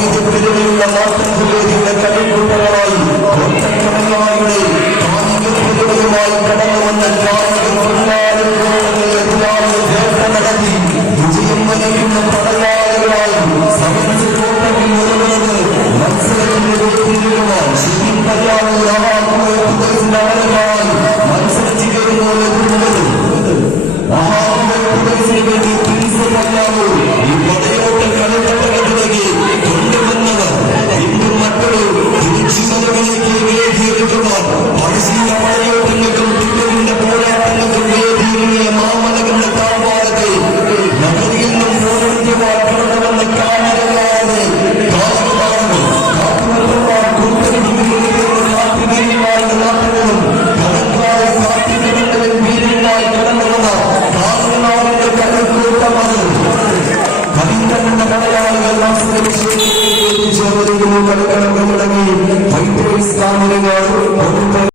ആദ്യവൈദ്യത്തിലുള്ള നാട്ടൻപുരേതിയുടെ കളിക്കുട്ടകളായി പതിനെണ്ണെണ്ണ പടയാളികൾ വാസ്തവിച്ചു ചേർന്നിരിക്കുന്നു കടകളൊക്കെ മുടങ്ങി പൈതൃക സ്ഥാപനങ്ങൾ